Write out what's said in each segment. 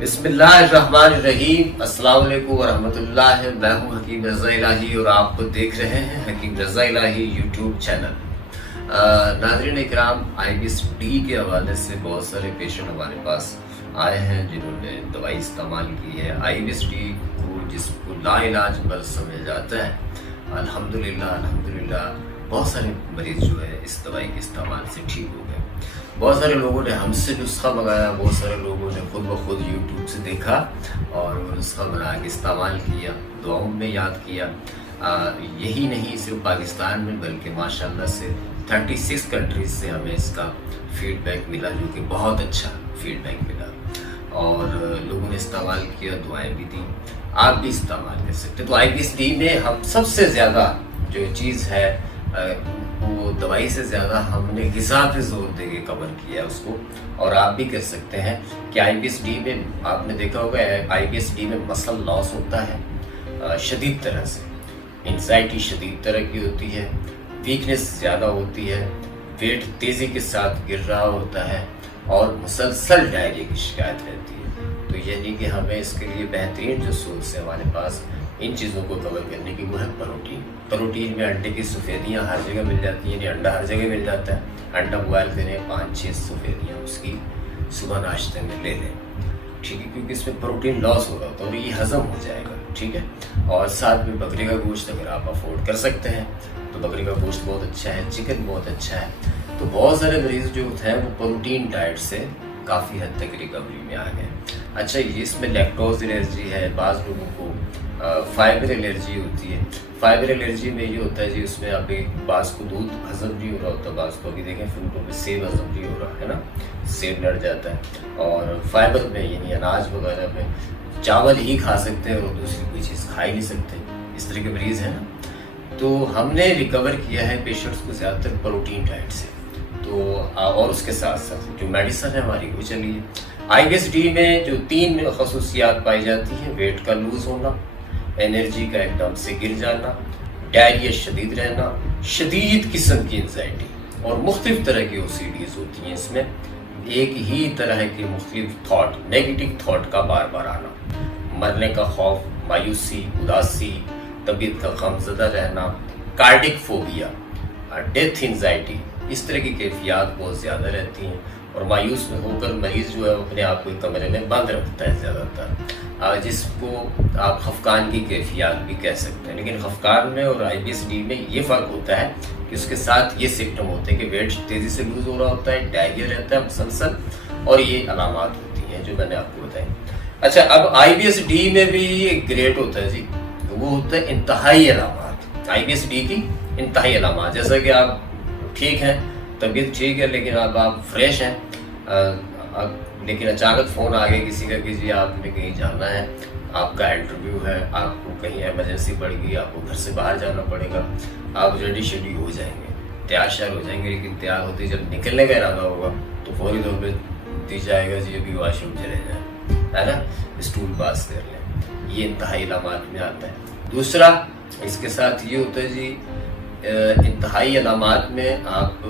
بسم اللہ الرحمن الرحیم، السلام علیکم ورحمۃ اللہ۔ میں ہوں حکیم رضا الہی اور آپ کو دیکھ رہے ہیں حکیم رضا الہی یوٹیوب چینل۔ ناظرین اکرام، IBS-D کے حوالے سے بہت سارے پیشنٹ ہمارے پاس آئے ہیں جنہوں نے دوائی استعمال کی ہے۔ IBS-D کو جس کو لا علاج مرض سمجھا جاتا ہے، الحمدللہ بہت سارے مریض جو ہے اس دوائی کے استعمال سے ٹھیک ہو گئے۔ بہت سارے لوگوں نے ہم سے نسخہ منگایا، بہت سارے لوگوں نے خود بخود یوٹیوب سے دیکھا اور وہ نسخہ بنا کے استعمال کیا، دعاؤں میں یاد کیا۔ یہی نہیں صرف پاکستان میں بلکہ ماشاءاللہ سے 36 کنٹریز سے ہمیں اس کا فیڈ بیک ملا، جو کہ بہت اچھا فیڈ بیک ملا اور لوگوں نے استعمال کیا، دعائیں بھی دیں۔ آپ بھی استعمال کر سکتے۔ تو IBS-D میں ہم سب سے زیادہ جو چیز ہے وہ دوائی سے زیادہ ہم نے غذا پہ زور دے کے کور کیا اس کو، اور آپ بھی کر سکتے ہیں کہ IBS-D میں آپ نے دیکھا ہوگا IBS-D میں مسل لاس ہوتا ہے شدید طرح سے، انزائٹی شدید طرح کی ہوتی ہے، ویکنس زیادہ ہوتی ہے، ویٹ تیزی کے ساتھ گر رہا ہوتا ہے اور مسلسل ڈائریا کی شکایت رہتی ہے۔ تو یعنی کہ ہمیں اس کے لیے بہترین جو سورس ہے ہمارے پاس ان چیزوں کو کور کرنے کی، وہ ہے پروٹین میں انڈے کی سفیدیاں ہر جگہ مل جاتی ہیں، یعنی انڈا ہر جگہ مل جاتا ہے۔ انڈا بوائل کریں، 5-6 سفیدیاں اس کی صبح ناشتے میں لے لیں، ٹھیک ہے، کیونکہ اس میں پروٹین لاس ہو رہا ہوتا ہے اور یہ ہضم ہو جائے گا، ٹھیک ہے۔ اور ساتھ میں بکری کا گوشت اگر آپ افورڈ کر سکتے ہیں تو بکری کا گوشت بہت اچھا ہے، چکن بہت اچھا ہے۔ تو بہت سارے مریض جو ہیں وہ پروٹین ڈائٹ سے کافی حد تک ریکوری میں آ گئے۔ اچھا، اس میں لیکٹوز الرجی ہے، بعض لوگوں کو فائبر الرجی ہوتی ہے۔ فائبر الرجی میں یہ ہوتا ہے جی، اس میں ابھی بعض کو دودھ ہضم نہیں ہو رہا ہوتا، بعض کو ابھی دیکھیں فروٹوں میں سیب ہضم نہیں ہو رہا ہے نا، سیب لڑ جاتا ہے۔ اور فائبر میں یعنی اناج وغیرہ میں چاول ہی کھا سکتے ہیں اور دوسری کوئی چیز کھا ہی نہیں سکتے، اس طرح کے مریض ہیں نا۔ تو ہم نے ریکور کیا ہے پیشنٹس کو زیادہ تر پروٹین ڈائٹ سے، تو اور اس کے ساتھ ساتھ جو میڈیسن ہے ہماری وہ چلی ہے۔ IBS-D میں جو 3 خصوصیات پائی جاتی ہیں: ویٹ کا لوز ہونا، انرجی کا ایک دم سے گر جانا، ڈائریا شدید رہنا، شدید قسم کی انزائٹی، اور مختلف طرح کی OCDs ہوتی ہیں۔ اس میں ایک ہی طرح کے مختلف نیگیٹو تھاٹ کا بار بار آنا، مرنے کا خوف، مایوسی، اداسی، طبیعت کا غم زدہ رہنا، کارڈک فوبیا، ڈیتھ انزائٹی، اس طرح کی کیفیات بہت زیادہ رہتی ہیں۔ اور مایوس میں ہو کر مریض جو ہے اپنے آپ کو ایک کمرے میں بند رکھتا ہے زیادہ تر، جس کو آپ خفقان کی کیفیات بھی کہہ سکتے ہیں۔ لیکن خفقان میں اور IBS-D میں یہ فرق ہوتا ہے کہ اس کے ساتھ یہ سمپٹم ہوتے ہیں کہ ویٹ تیزی سے لوز ہو رہا ہوتا ہے، ڈائریا رہتا ہے مسلسل، اور یہ علامات ہوتی ہیں جو میں نے آپ کو بتائی۔ اچھا، اب IBS-D میں بھی ایک گریڈ ہوتا ہے جی، وہ ہوتا ہے انتہائی علامات۔ IBS-D کی انتہائی علامات، جیسا کہ آپ ٹھیک ہیں، طبیعت ٹھیک ہے، لیکن اب آپ فریش ہیں، لیکن اچانک فون آ گیا کسی کا کہ جی آپ نے کہیں جانا ہے، آپ کا انٹرویو ہے، آپ کو کہیں ایمرجنسی پڑ گئی، آپ کو گھر سے باہر جانا پڑے گا، آپ ریڈی شیڈی ہو جائیں گے، تیار شیار ہو جائیں گے، لیکن تیار ہوتے جب نکلنے کا ارادہ ہوگا تو فوری طور پہ دی جائے گا جی ابھی واش روم چلے جائیں، ہے نا، اسٹول پاس کر لیں۔ یہ انتہائی علامات میں آتا ہے۔ دوسرا اس کے ساتھ یہ ہوتا ہے جی، انتہائی علامات میں آپ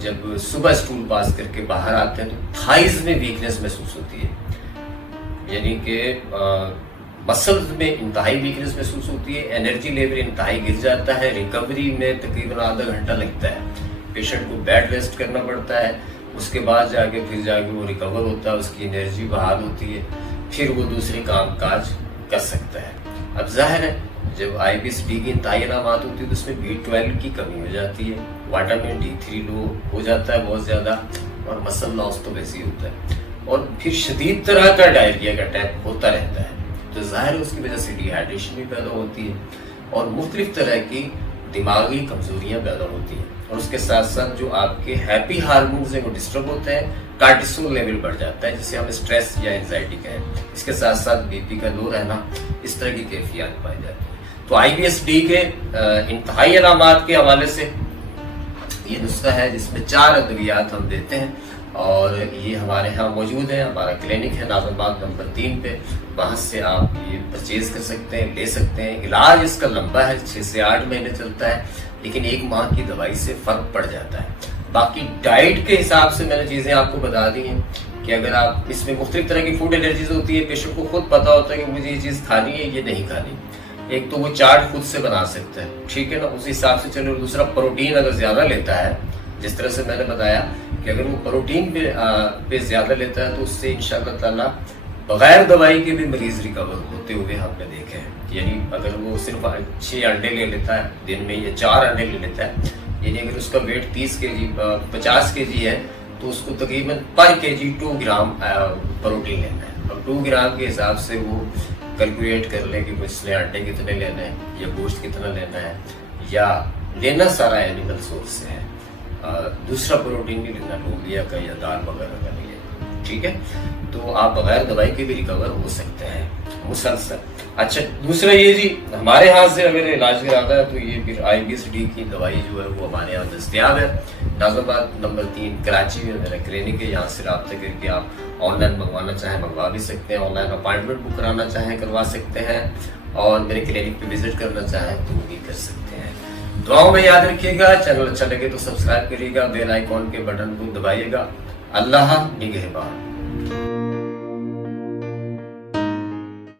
جب صبح اسٹول پاس کر کے باہر آتے ہیں تو تھائز میں ویکنس محسوس ہوتی ہے، یعنی کہ مسلز میں انتہائی ویکنس محسوس ہوتی ہے، انرجی لیول انتہائی گر جاتا ہے، ریکوری میں تقریباً آدھا گھنٹہ لگتا ہے، پیشنٹ کو بیڈ ریسٹ کرنا پڑتا ہے، اس کے بعد جا کے وہ ریکور ہوتا ہے، اس کی انرجی بحال ہوتی ہے، پھر وہ دوسرے کام کاج کر سکتا ہے۔ اب ظاہر ہے جب IBS-D کی انتہائی علامات ہوتی ہے تو اس میں B12 کی کمی ہو جاتی ہے، وٹامن D3 لو ہو جاتا ہے بہت زیادہ، اور مسل لاس تو ویسے ہی ہوتا ہے، اور پھر شدید طرح کا ڈائریا کا اٹیک ہوتا رہتا ہے، تو ظاہر ہے اس کی وجہ سے ڈی ہائیڈریشن بھی پیدا ہوتی ہے اور مختلف طرح کی دماغی کمزوریاں پیدا ہوتی ہیں، اور اس کے ساتھ ساتھ جو آپ کے ہیپی ہارمونز ہیں وہ ڈسٹرب ہوتے ہیں، کارٹیسول لیول بڑھ جاتا ہے جسے ہم اسٹریس یا انزائٹی کہیں، اس کے ساتھ ساتھ BP کا لو رہنا، اس طرح کی کیفیات پائی جاتی ہیں۔ تو IBS-D کے انتہائی علامات کے حوالے سے یہ نسخہ ہے جس میں 4 ادویات ہم دیتے ہیں، اور یہ ہمارے ہاں موجود ہے، ہمارا کلینک ہے ناظم باغ نمبر 3 پہ، وہاں سے آپ یہ پرچیز کر سکتے ہیں، لے سکتے ہیں۔ علاج اس کا لمبا ہے، 6 سے 8 مہینے چلتا ہے، لیکن 1 ماہ کی دوائی سے فرق پڑ جاتا ہے۔ باقی ڈائٹ کے حساب سے میں نے چیزیں آپ کو بتا دی ہیں کہ اگر آپ اس میں مختلف طرح کی فوڈ الرجیز ہوتی ہے، پیشنٹ کو خود پتا ہوتا ہے کہ مجھے یہ چیز کھانی ہے یہ نہیں کھانی، ایک تو وہ چارٹ خود سے بنا سکتا ہے، ٹھیک ہے نا، اسی حساب سے چلو۔ دوسرا پروٹین اگر زیادہ لیتا ہے، جس طرح سے میں نے بتایا کہ اگر وہ پروٹین پہ زیادہ لیتا ہے تو اس سے انشاءاللہ تعالیٰ بغیر دوائی کے بھی مریض ریکور ہوتے ہوئے ہم نے دیکھے ہیں۔ یعنی اگر وہ صرف 6 انڈے لے لیتا ہے دن میں یا 4 انڈے لے لیتا ہے، یعنی اگر اس کا ویٹ 30 kg 50 kg ہے تو اس کو تقریباً پر kg 2 گرام پروٹین لینا ہے۔ اب 2 گرام کے حساب سے وہ کیلکولیٹ کر لیں کہ اس نے انڈے کتنے لینا ہے یا گوشت کتنا لینا ہے، یا لینا سارا اینیمل سورس سے ہے، دوسرا پروٹین نہیں لینا لوبیا کا یا دال وغیرہ کا نہیں ہے، ٹھیک ہے۔ تو آپ بغیر دوائی کے بھی ریکور ہو سکتے ہیں مسلسل۔ اچھا دوسرا یہ جی، ہمارے ہاتھ سے اگر علاج کراتا ہے تو یہ پھر IBSD کی دوائی جو ہے وہ ہمارے یہاں دستیاب ہے، ناظم آباد نمبر 3 کراچی میں میرا کلینک ہے۔ یہاں سے رابطہ کر کے آپ آن لائن منگوانا چاہیں منگوا بھی سکتے ہیں، آن لائن اپائنٹمنٹ بک کرانا چاہیں کروا سکتے ہیں، اور میرے کلینک پہ وزٹ کرنا چاہیں تو بھی کر سکتے ہیں۔ دعاؤں میں یاد رکھیے گا، چینل اچھا لگے تو سبسکرائب کریے گا، بیل آئیکن کے بٹن کو دبائیے گا۔ اللہ نگہبان۔